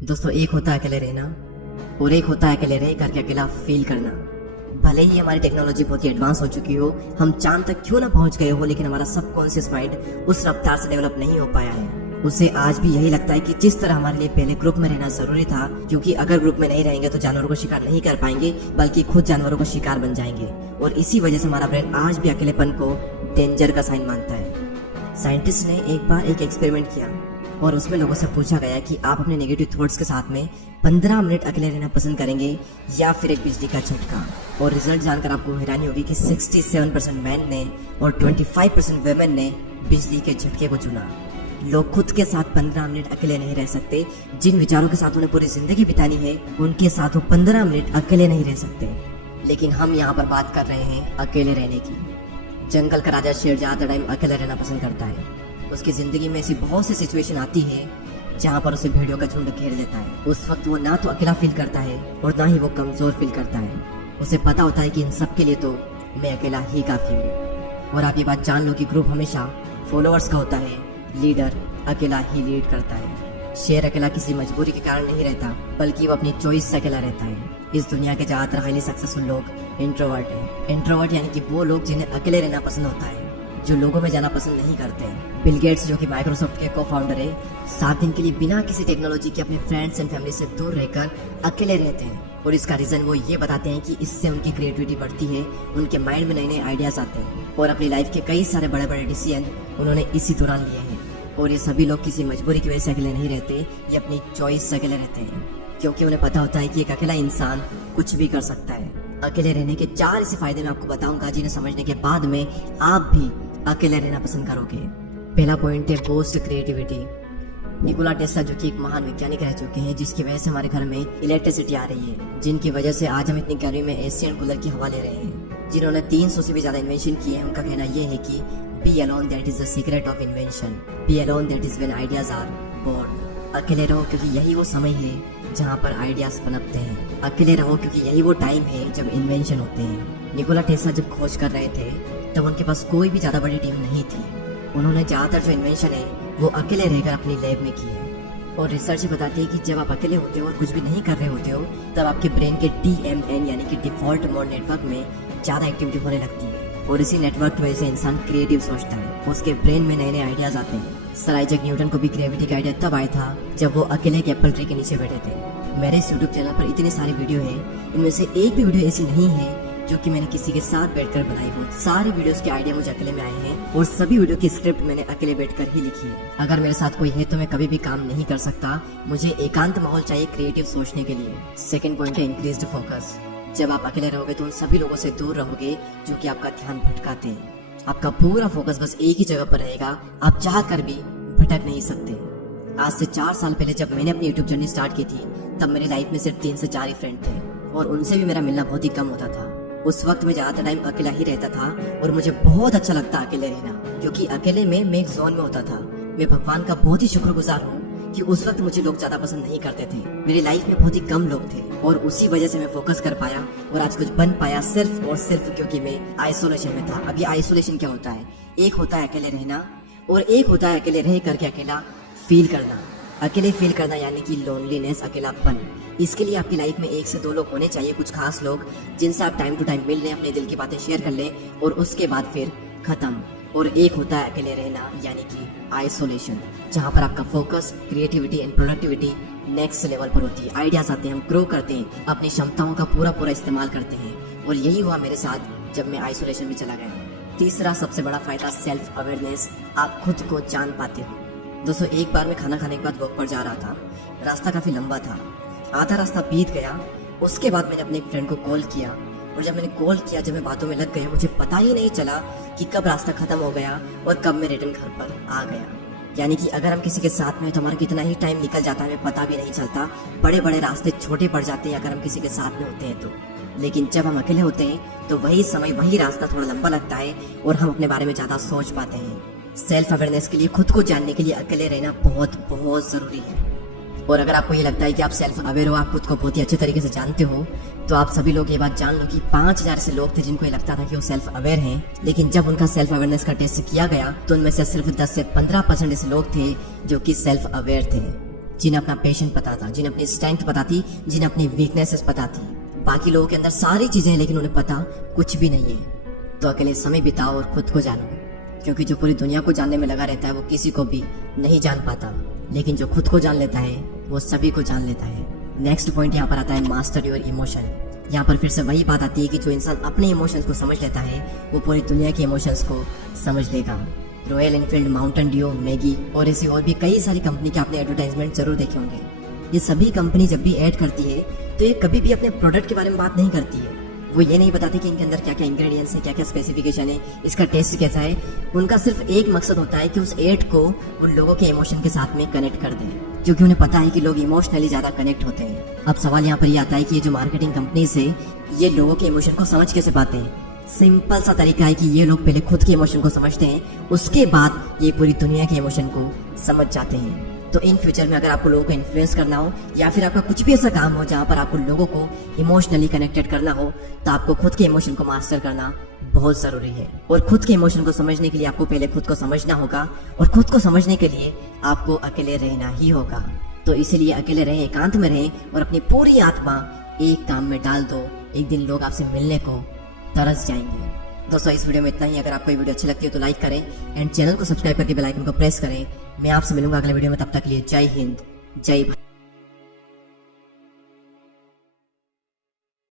दोस्तों, एक होता है अकेले रहना और एक होता है अकेले रह करके अकेला फील करना। भले ही हमारी टेक्नोलॉजी बहुत ही एडवांस हो चुकी हो, हम चांद तक क्यों ना पहुंच गए हो, लेकिन हमारा सबकॉन्शियस माइंड उस रफ्तार से डेवलप नहीं हो पाया है। उसे आज भी यही लगता है कि जिस तरह हमारे लिए पहले ग्रुप में रहना जरूरी था, क्योंकि अगर ग्रुप में नहीं रहेंगे तो जानवरों को शिकार नहीं कर पाएंगे, बल्कि खुद जानवरों का शिकार बन जाएंगे। और इसी वजह से हमारा ब्रेन आज भी अकेलेपन को डेंजर का साइन मानता है। साइंटिस्ट ने एक बार एक एक्सपेरिमेंट किया और उसमें लोगों से पूछा गया कि आप अपने नेगेटिव थॉट्स के साथ में 15 मिनट अकेले रहना पसंद करेंगे या फिर एक बिजली का झटका। और रिजल्ट जानकर आपको हैरानी होगी कि 67% मैन ने और 25% वेमेन ने बिजली के झटके को चुना। लोग खुद के साथ 15 मिनट अकेले नहीं रह सकते। जिन विचारों के साथ उन्हें पूरी जिंदगी बितानी है, उनके साथ वो 15 मिनट अकेले नहीं रह सकते। लेकिन हम यहाँ पर बात कर रहे हैं अकेले रहने की। जंगल का राजा शेर ज्यादा टाइम अकेले रहना पसंद करता है। उसकी जिंदगी में ऐसी बहुत सी सिचुएशन आती है जहाँ पर उसे भेड़ियों का झुंड घेर लेता है। उस वक्त वो ना तो अकेला फील करता है और ना ही वो कमजोर फील करता है। उसे पता होता है कि इन सब के लिए तो मैं अकेला ही काफी हूँ। और आप ये बात जान लो कि ग्रुप हमेशा फॉलोअर्स का होता है, लीडर अकेला ही लीड करता है। शेर अकेला किसी मजबूरी के कारण नहीं रहता, बल्कि वो अपनी चॉइस से अकेला रहता है। इस दुनिया के ज्यादातर हाईली सक्सेसफुल लोग इंट्रोवर्ट हैं। इंट्रोवर्ट यानी कि वो लोग जिन्हें अकेले रहना पसंद होता है, जो लोगों में जाना पसंद नहीं करते। बिल गेट्स, जो कि माइक्रोसॉफ्ट के को फाउंडर है, 7 दिन के लिए बिना किसी टेक्नोलॉजी के अपने फ्रेंड्स एंड फैमिली से दूर रहकर अकेले रहते हैं। और इसका रीजन वो ये बताते हैं कि इससे उनकी क्रिएटिविटी बढ़ती है, उनके माइंड में नए नए आइडियाज आते हैं और अपनी लाइफ के कई सारे बड़े बड़े डिसीजन उन्होंने इसी दौरान लिए हैं। और ये सभी लोग किसी मजबूरी की वजह से अकेले नहीं रहते, ये अपनी चॉइस से अकेले रहते हैं, क्योंकि उन्हें पता होता है कि एक अकेला इंसान कुछ भी कर सकता है। अकेले रहने के 4 ऐसे फायदे मैं आपको बताऊंगा जिन्हें समझने के बाद में आप भी अकेले रहना पसंद करोगे। पहला पॉइंट है बूस्ट क्रिएटिविटी। निकोला टेस्ला, जो कि एक महान वैज्ञानिक रह चुके हैं, जिसकी वजह से हमारे घर में इलेक्ट्रिसिटी आ रही है, जिनकी वजह से आज हम इतनी गर्मी में एसी एंड कूलर की हवा ले रहे हैं, जिन्होंने 300 से भी ज्यादा इन्वेंशन किए हैं। उनका कहना यह है कि be alone that is the secret of invention, be alone that is when ideas are born. अकेले रहो क्योंकि यही वो समय है जहाँ पर आइडियाज पनपते हैं। अकेले रहो क्योंकि यही वो टाइम है जब इन्वेंशन होते हैं। निकोला टेस्ला जब खोज कर रहे थे तब उनके पास कोई भी ज्यादा बड़ी टीम नहीं थी। उन्होंने ज्यादातर जो इन्वेंशन है वो अकेले रहकर अपनी लैब में की है। और रिसर्च बताती है कि जब आप अकेले होते हो और कुछ भी नहीं कर रहे होते हो, तब आपके ब्रेन के DMN यानी कि डिफॉल्ट मोड नेटवर्क में ज्यादा एक्टिविटी होने लगती है। और इसी नेटवर्क की वजह से इंसान क्रिएटिव सोचता है, उसके ब्रेन में नए नए आइडियाज आते हैं। सर आइजैक न्यूटन को भी ग्रेविटी का आइडिया तब आया था जब वो अकेले एक एप्पल ट्री के नीचे बैठे थे। मेरे इस यूट्यूब चैनल पर इतनी सारी वीडियो है, इनमें से एक भी वीडियो ऐसी नहीं है जो कि मैंने किसी के साथ बैठकर बनाई हो। सारी वीडियोस के आइडिया मुझे अकेले में आए हैं और सभी वीडियो की स्क्रिप्ट मैंने अकेले बैठकर ही लिखी है। अगर मेरे साथ कोई है तो मैं कभी भी काम नहीं कर सकता। मुझे एकांत माहौल चाहिए क्रिएटिव सोचने के लिए। सेकंड पॉइंट है इंक्रीज्ड फोकस। जब आप अकेले रहोगे तो उन सभी लोगों से दूर रहोगे जो कि आपका ध्यान भटकाते हैं। आपका पूरा फोकस बस एक ही जगह पर रहेगा, आप चाह कर भी भटक नहीं सकते। आज से 4 साल पहले जब मैंने अपनी यूट्यूब जर्नी स्टार्ट की थी, तब मेरी लाइफ में सिर्फ 3 से 4 ही फ्रेंड थे और उनसे भी मेरा मिलना बहुत ही कम होता था। उस वक्त मैं ज्यादा टाइम अकेला ही रहता था और मुझे बहुत अच्छा लगता अकेले रहना, क्योंकि अकेले में मैं एक जोन में होता था। मैं भगवान का बहुत ही शुक्रगुजार हूँ कि उस वक्त मुझे लोग ज्यादा पसंद नहीं करते थे। मेरी लाइफ में बहुत ही कम लोग थे और उसी वजह से मैं फोकस कर पाया और आज कुछ बन पाया, सिर्फ और सिर्फ क्योंकि मैं आइसोलेशन में था। अब ये आइसोलेशन क्या होता है? एक होता है अकेले रहना और एक होता है अकेले रह करके अकेला फील करना। अकेले फील करना यानी कि लोनलीनेस, अकेलापन। इसके लिए आपकी लाइफ में 1 से 2 लोग होने चाहिए, कुछ खास लोग जिनसे आप टाइम टू टाइम मिल लें, अपने दिल की बातें शेयर कर लें और उसके बाद फिर खत्म। और एक होता है अकेले रहना यानी कि आइसोलेशन, जहाँ पर आपका focus, creativity and productivity next level पर होती है। आइडियाज आते हैं, हम ग्रो करते हैं, अपनी क्षमताओं का पूरा इस्तेमाल करते हैं। और यही हुआ मेरे साथ जब मैं आइसोलेशन में चला गया। तीसरा सबसे बड़ा फायदा सेल्फ अवेयरनेस। आप खुद को जान पाते हो। दोस्तों, एक बार मैं खाना खाने के बाद वॉक पर जा रहा था। रास्ता काफी लंबा था, आधा रास्ता बीत गया। उसके बाद मैंने अपने एक फ्रेंड को कॉल किया और जब मैंने कॉल किया, जब मैं बातों में लग गया, मुझे पता ही नहीं चला कि कब रास्ता खत्म हो गया और कब मैं रिटर्न घर पर आ गया। यानी कि अगर हम किसी के साथ में तो हमारा कितना ही टाइम निकल जाता है, हमें पता भी नहीं चलता। बड़े बड़े रास्ते छोटे पड़ जाते हैं अगर हम किसी के साथ में होते हैं तो। लेकिन जब हम अकेले होते हैं तो वही समय, वही रास्ता थोड़ा लंबा लगता है और हम अपने बारे में ज्यादा सोच पाते हैं। सेल्फ अवेयरनेस के लिए, खुद को जानने के लिए अकेले रहना बहुत जरूरी है। और अगर आपको ये लगता है कि आप सेल्फ अवेयर हो, आप खुद को बहुत ही अच्छे तरीके से जानते हो, तो आप सभी लोग ये बात जान लो कि 5000 ऐसे लोग थे जिनको ये लगता था कि वो सेल्फ अवेयर हैं, लेकिन जब उनका सेल्फ अवेयरनेस का टेस्ट किया गया तो उनमें से सिर्फ 10 से 15% ऐसे लोग थे जो कि सेल्फ अवेयर थे। जिन्हें अपना पेशेंट पता था, जिन्हें अपनी स्ट्रेंथ पता थी, जिन्हें अपनी वीकनेसेस पता थी। बाकी लोगों के अंदर सारी चीजें हैं लेकिन उन्हें पता कुछ भी नहीं है। तो अकेले समय बिताओ और खुद को जानो, क्योंकि जो पूरी दुनिया को जानने में लगा रहता है वो किसी को भी नहीं जान पाता, लेकिन जो खुद को जान लेता है वो सभी को जान लेता है। नेक्स्ट पॉइंट यहाँ पर आता है मास्टर योर इमोशन। यहाँ पर फिर से वही बात आती है कि जो इंसान अपने इमोशंस को समझ लेता है वो पूरी दुनिया के इमोशंस को समझ लेगा। Royal Enfield, Mountain Dew, Maggi और ऐसी और भी कई सारी कंपनी के आपने एडवर्टाइजमेंट जरूर देखे होंगे। ये सभी कंपनी जब भी ऐड करती है तो ये कभी भी अपने प्रोडक्ट के बारे में बात नहीं करती है। वो ये नहीं बताती कि इनके अंदर क्या क्या इंग्रेडिएंट्स है, क्या क्या स्पेसिफिकेशन है, इसका टेस्ट कैसा है। उनका सिर्फ एक मकसद होता है कि उस एड को उन लोगों के इमोशन के साथ में कनेक्ट कर दें, क्योंकि उन्हें पता है कि लोग इमोशनली ज्यादा कनेक्ट होते हैं। अब सवाल यहाँ पर ये आता है कि ये जो मार्केटिंग कंपनीज है ये लोगों के इमोशन को समझ कैसे पाते हैं। सिंपल सा तरीका है कि ये लोग पहले खुद के इमोशन को समझते हैं, उसके बाद ये पूरी दुनिया के इमोशन को समझ जाते हैं। तो इन फ्यूचर में अगर आपको लोगों को इन्फ्लुएंस करना हो या फिर आपका कुछ भी ऐसा काम हो जहाँ पर आपको लोगों को इमोशनली कनेक्टेड करना हो, तो आपको खुद के इमोशन को मास्टर करना बहुत जरूरी है। और खुद के इमोशन को समझने के लिए आपको पहले खुद को समझना होगा, और खुद को समझने के लिए आपको अकेले रहना ही होगा। तो इसीलिए अकेले रहें, एकांत में रहें और अपनी पूरी आत्मा एक काम में डाल दो। एक दिन लोग आपसे मिलने को तरस जाएंगे। दोस्तों इस वीडियो में इतना ही। अगर आपको ये वीडियो अच्छी लगती है तो लाइक करें एंड चैनल को सब्सक्राइब करके बेल आइकन को प्रेस करें। मैं आपसे मिलूंगा अगले वीडियो में, तब तक के लिए जय हिंद, जय भारत।